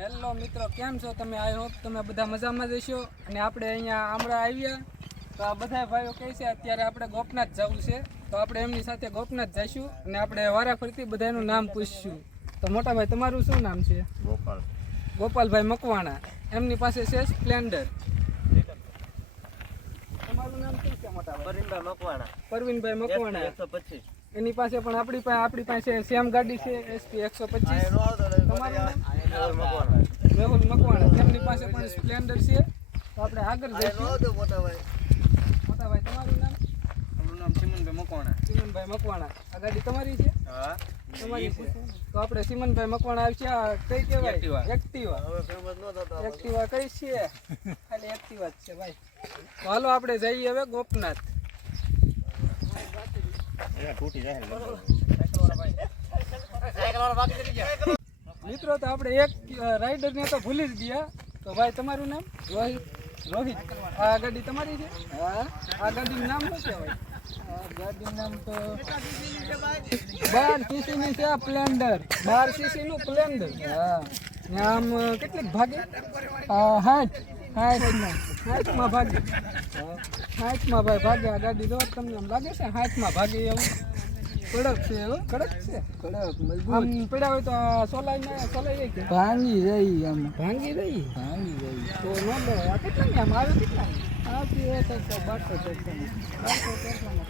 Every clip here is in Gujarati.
હેલો મિત્રો, કેમ છો તમે? આઈ હોપ તમે બધા મજામાં જશો. અને આપણે અહીંયા આમળા આવ્યા તો આ બધા ભાઈઓ કહે છે અત્યારે આપણે ગોપનાથ જવું છે, તો આપણે એમની સાથે ગોપનાથ જઈશું અને આપણે વારાફરતી બધાનું નામ પૂછશું. તો મોટા ભાઈ, તમારું શું નામ છે? ગોપાલભાઈ મકવાણા. એમની પાસે છે સ્પ્લેન્ડર. તમારું નામ શું છે મોટા ભાઈ? પરવીનભાઈ મકવાણા. 125. એની પાસે પણ આપણી પાસે સેમ ગાડી છે SP 125. તમારું નામ? મેહુલ મકવાણા. એમની પાસે પણ સ્પ્લેન્ડર છે. તો આપણે આગળ જઈશું. મોટા ભાઈ તમારું નામ? મારું નામ સિમનભાઈ મકવાણા. સિમનભાઈ મકવાણા. આ ગાડી તમારી છે? હા, તમારી છે. તો આપણે સિમનભાઈ મકવાણા આવશે. આ કઈ કહેવાય? એક્ટિવા. એક્ટિવા કઈ છે? ખાલી એક્ટિવા જ છે ભાઈ. તો હાલો આપણે જઈએ હવે ગોપનાથ. મિત્રો, તો આપણે એક રાઈડર ને તો ભૂલી જ ગયા. તો ભાઈ, તમારું નામ? રોહિત. આ ગાડી તમારી છે? હા. આ ગાડીનું નામ શું કહેવાય? આ ગાડીનું નામ તો 12cc ની છે. સ્પ્લેન્ડર 12cc નું સ્પ્લેન્ડર. હા. આમ કેટલીક ભાગે? 60 માં ભાગે. 60 માં ભાઈ ભાગે આ ગાડી. જો તમને એમ લાગે છે 60 માં ભાગે એવું? કડક છે. એવું કડક છે. કડક મજબૂત. આમ પડ્યા હોય તો સોલાઈ કે ભાંગી રહી. આમ ભાંગી રહી. તો નો લે. આ કેટલા ને આમ આવે? કેટલા આ પીએ તો 1200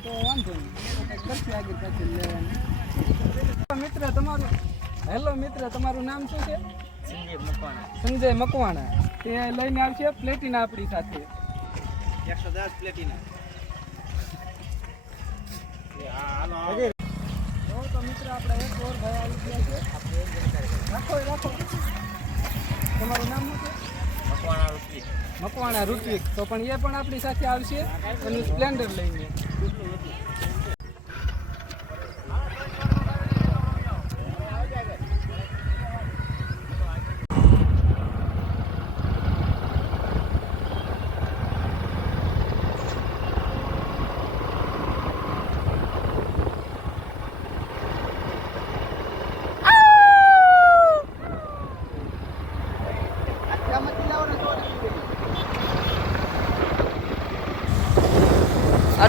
તો વાંધો નહીં. ખર્ચી આગળ પાછળ લેવાનું. મિત્ર તમારું? હેલો મિત્ર, તમારું નામ શું છે? સંજય મકવાણા. તે લઈને આવશે પ્લેટિના આપણી સાથે. 110 પ્લેટિના. તો મિત્ર, આપણે એક ઓર ભાઈ આવી ગયા છે. રાખો. તમારું નામ શું છે? મકવાણા ઋત્વિક. તો પણ એ પણ આપણી સાથે આવશે એનું સ્પ્લેન્ડર લઈને.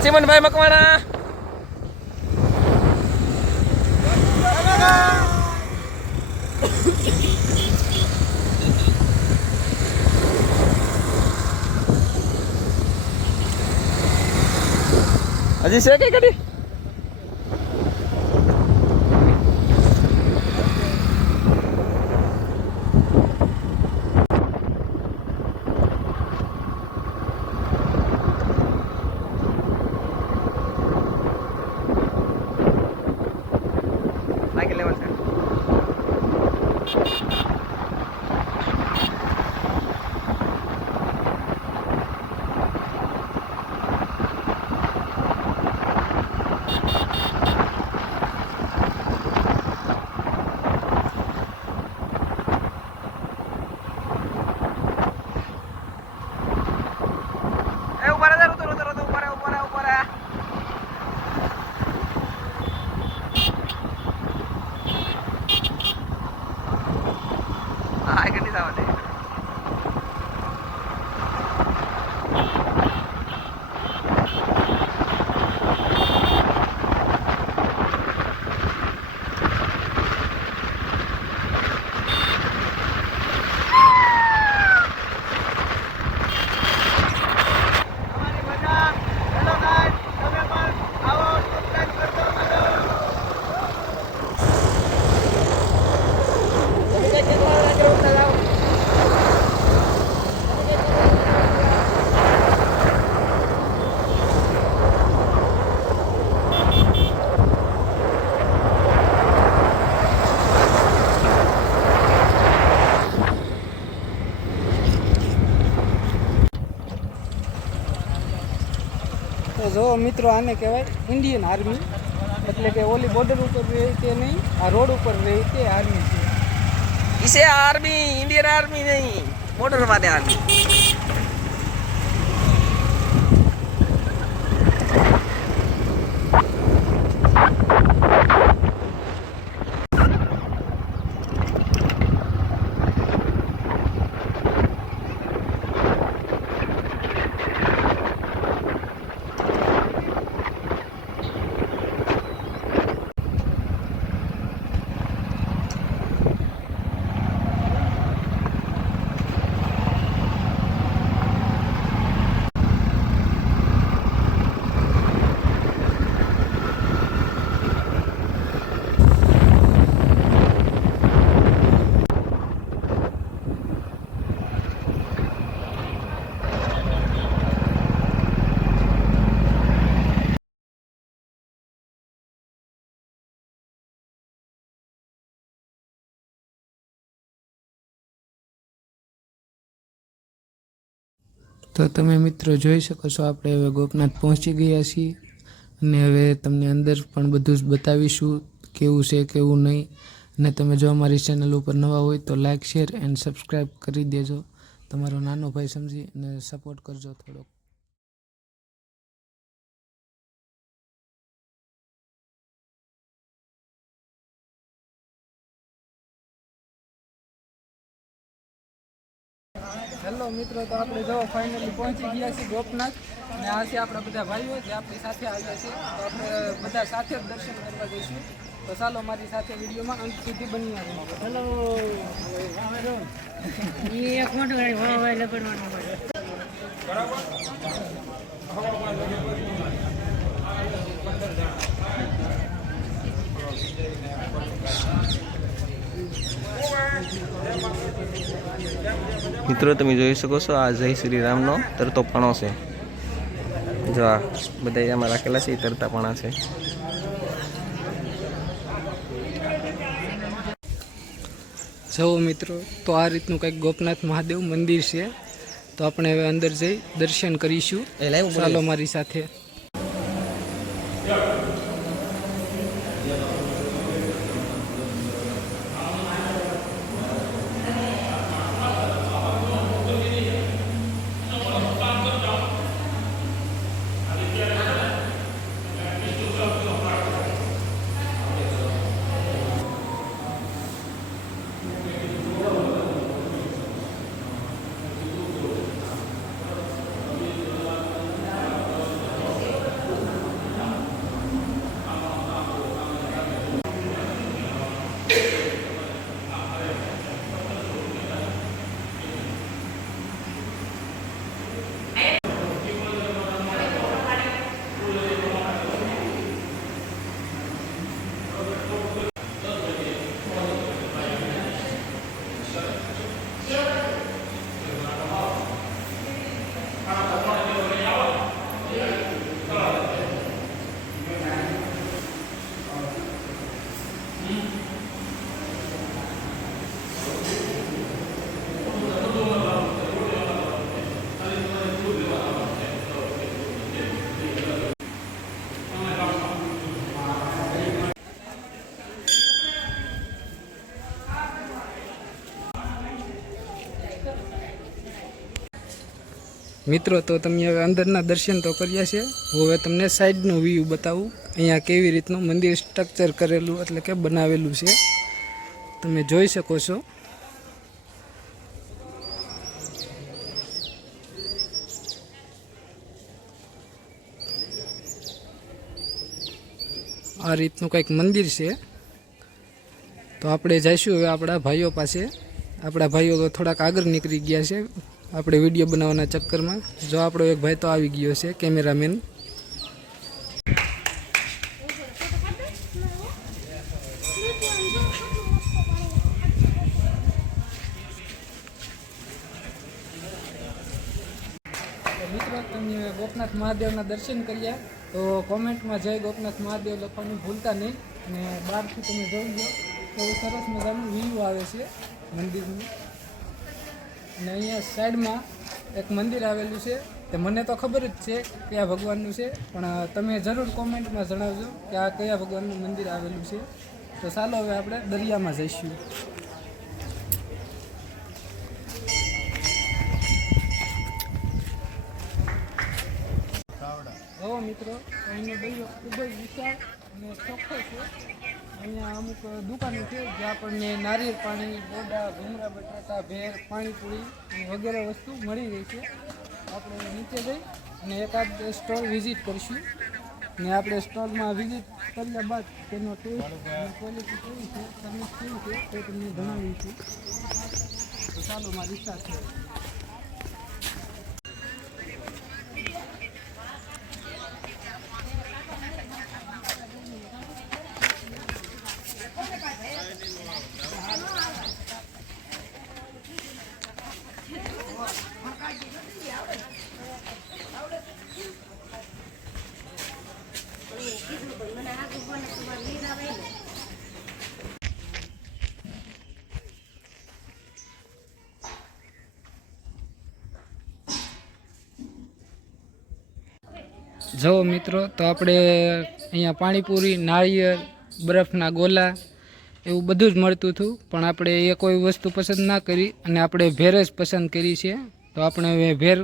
સિમનભાઈ મકવાણા. હજી છે કઈ ગાડી? તો જો મિત્રો, આને કહેવાય ઇન્ડિયન આર્મી. એટલે કે ઓલી બોર્ડર ઉપર રહે તે નહીં, આ રોડ ઉપર રહે તે આર્મી છે. इसे आर्मी, इंडियन आर्मी नहीं, बॉर्डर वाले आर्मी. તો તમે મિત્રો જોઈ શકો છો, આપણે હવે ગોપનાથ પહોંચી ગયા છીએ અને હવે તમને અંદર પણ બધું જ બતાવીશું કેવું છે કેવું નહીં. અને તમે જો અમારી ચેનલ ઉપર નવા હોય તો લાઇક શેર એન્ડ સબસ્ક્રાઈબ કરી દેજો. તમારો નાનો ભાઈ સમજી અને સપોર્ટ કરજો થોડોક. હેલો મિત્રો, તો આપણે જો ફાઇનલી પહોંચી ગયા છીએ ગોપનાથ અને આ છે આપણા બધા ભાઈઓ જે આપણી સાથે આવ્યા છે. તો આપણે બધા સાથે જ દર્શન કરવા જઈશું. તો ચાલો મારી સાથે વિડીયોમાં અંત સુધી બની આવ્યો. હેલો મિત્રો તમે જોઈ શકો છો, આ જય શ્રી રામનો તરતો પાણો છે. જો આ બધા આમાં રાખેલા છે, એ તરતા પાણા છે. જુઓ મિત્રો, તો આ રીતનું કંઈક ગોપનાથ મહાદેવ મંદિર છે. તો આપણે હવે અંદર જઈ દર્શન કરીશું. ચાલો મારી સાથે. મિત્રો, તો તમે હવે અંદરના દર્શન તો કર્યા છે. હવે તમને સાઈડનું વ્યૂ બતાવું. અહીંયા કેવી રીતનું મંદિર સ્ટ્રક્ચર કરેલું એટલે કે બનાવેલું છે, તમે જોઈ શકો છો. આ રીતનું કંઈક મંદિર છે. તો આપણે જઈશું હવે આપણા ભાઈઓ પાસે. આપણા ભાઈઓ તો થોડાક આગળ નીકળી ગયા છે આપણે વિડીયો બનાવવાના ચક્કરમાં. જો આપણો એક ભાઈ તો આવી ગયો છે, કેમેરામેન. મિત્રો, તમે ગોપનાથ મહાદેવના દર્શન કર્યા તો કોમેન્ટમાં જય ગોપનાથ મહાદેવ લખવાનું ભૂલતા નહીં. અને બહારથી તમે જોઈ લો તો સરસ મજાનું વ્યૂ આવે છે મંદિરનું. અને અહીંયા સાઈડમાં એક મંદિર આવેલું છે. તે મને તો ખબર જ છે કયા ભગવાનનું છે, પણ તમે જરૂર કોમેન્ટમાં જણાવજો કે આ કયા ભગવાનનું મંદિર આવેલું છે. તો ચાલો હવે આપણે દરિયામાં જઈશું. જો મિત્રો, અહીંનો દરિયો ખૂબ જ વિશાળ અને ચોખ્ખો છે. અહીંયા અમુક દુકાનો છે જ્યાં આપણને નારિયેળ પાણી, ડોડા, ભૂંગળા બટાટા, ભેળ, પાણીપુરી વગેરે વસ્તુ મળી રહી છે. આપણે નીચે જઈ અને એકાદ સ્ટોલ વિઝિટ કરીશું. ને આપણે સ્ટોલમાં વિઝિટ કર્યા બાદ તેનો ટેસ્ટ અને ક્વોલિટી કેવી છે, સર્વિસ કેવી છે તે તમને જણાવીશું. તો ચાલો મારી સાથે. જો મિત્રો, તો આપણે અહીંયા પાણીપુરી, નાળિયેર, બરફના ગોલા એવું બધું જ મળતું હતું, પણ આપણે એ કોઈ વસ્તુ પસંદ ના કરી અને આપણે ભેર જ પસંદ કરી છે. તો આપણે હવે ભેર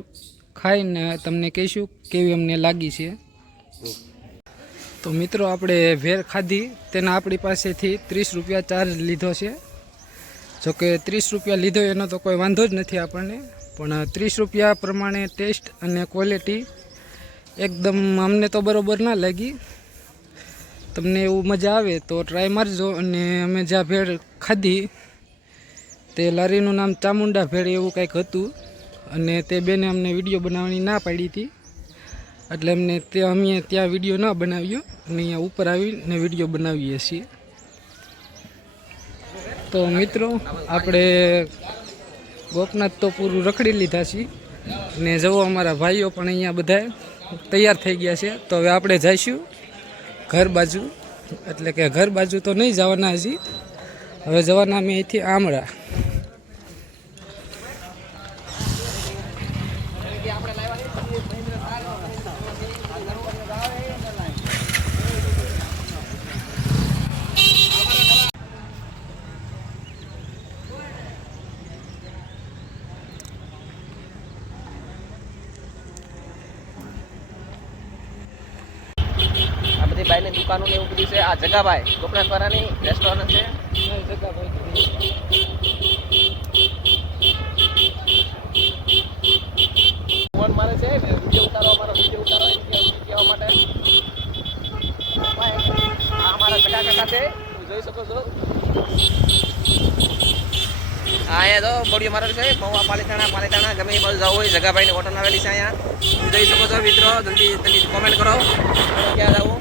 ખાઈને તમને કહીશું કેવી અમને લાગી છે. તો મિત્રો, આપણે ભેર ખાધી તેના આપણી પાસેથી 30 રૂપિયા ચાર્જ લીધો છે. જોકે 30 રૂપિયા લીધો એનો તો કોઈ વાંધો જ નથી આપણને, પણ 30 રૂપિયા પ્રમાણે ટેસ્ટ અને ક્વોલિટી એકદમ અમને તો બરોબર ના લાગી. તમને એવું મજા આવે તો ટ્રાય મારજો. અને અમે જ્યાં ભેળ ખાધી તે લારીનું નામ ચામુંડા ભેળ એવું કંઈક હતું, અને તે બેને અમને વિડીયો બનાવવાની ના પાડી હતી, એટલે અમે ત્યાં વિડીયો ન બનાવ્યો અને અહીંયા ઉપર આવીને વિડીયો બનાવીએ છીએ. તો મિત્રો, આપણે ગોપનાથ તો પૂરું રખડી લીધા છીએ, અને જવો અમારા ભાઈઓ પણ અહીંયા બધા તૈયાર થઈ ગયા છે. તો હવે આપણે જઈશું ઘર બાજુ, એટલે કે ઘર બાજુ તો નહીં જવાના હજી, હવે જવાના અમે અહીંથી આમળા. આ બધી બાઈની દુકાનો ને એવું બધું છે. આ જગાભાઈ ગોપનાથ વાળાની રેસ્ટોરન્ટ છે. ફોન મારે છે ને વિડીયો ઉતારો, અમારો વિડીયો ઉતારો એમ કહેવા માટે. આ અમારા સગા કાકા છે, જોઈ શકો છો. હા, અહીંયા તો બોડીઓ મારેલું છે. પૌવા, પાલીતાણા ગમે એ બાજુ જવું હોય, જગાભાઈની હોટલ આવેલી છે અહીંયા. જોઈ શકો છો મિત્રો, જલ્દી કોમેન્ટ કરો ક્યાં જવું.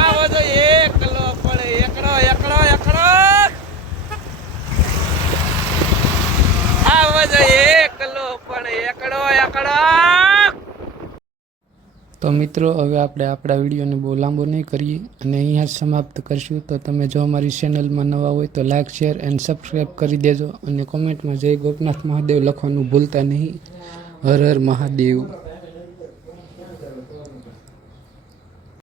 આવો તો એકલો પણ એકડો આવો તો એકલો પણ એકડો. તો મિત્રો, હવે આપણે આપણા વિડીયોને બહુ લાંબો નહીં કરીએ અને અહીંયા જ સમાપ્ત કરશું. તો તમે જો અમારી ચેનલમાં નવા હોય તો લાઇક, શેર એન્ડ સબસ્ક્રાઈબ કરી દેજો, અને કોમેન્ટમાં જય ગોપનાથ મહાદેવ લખવાનું ભૂલતા નહીં. હર હર મહાદેવ.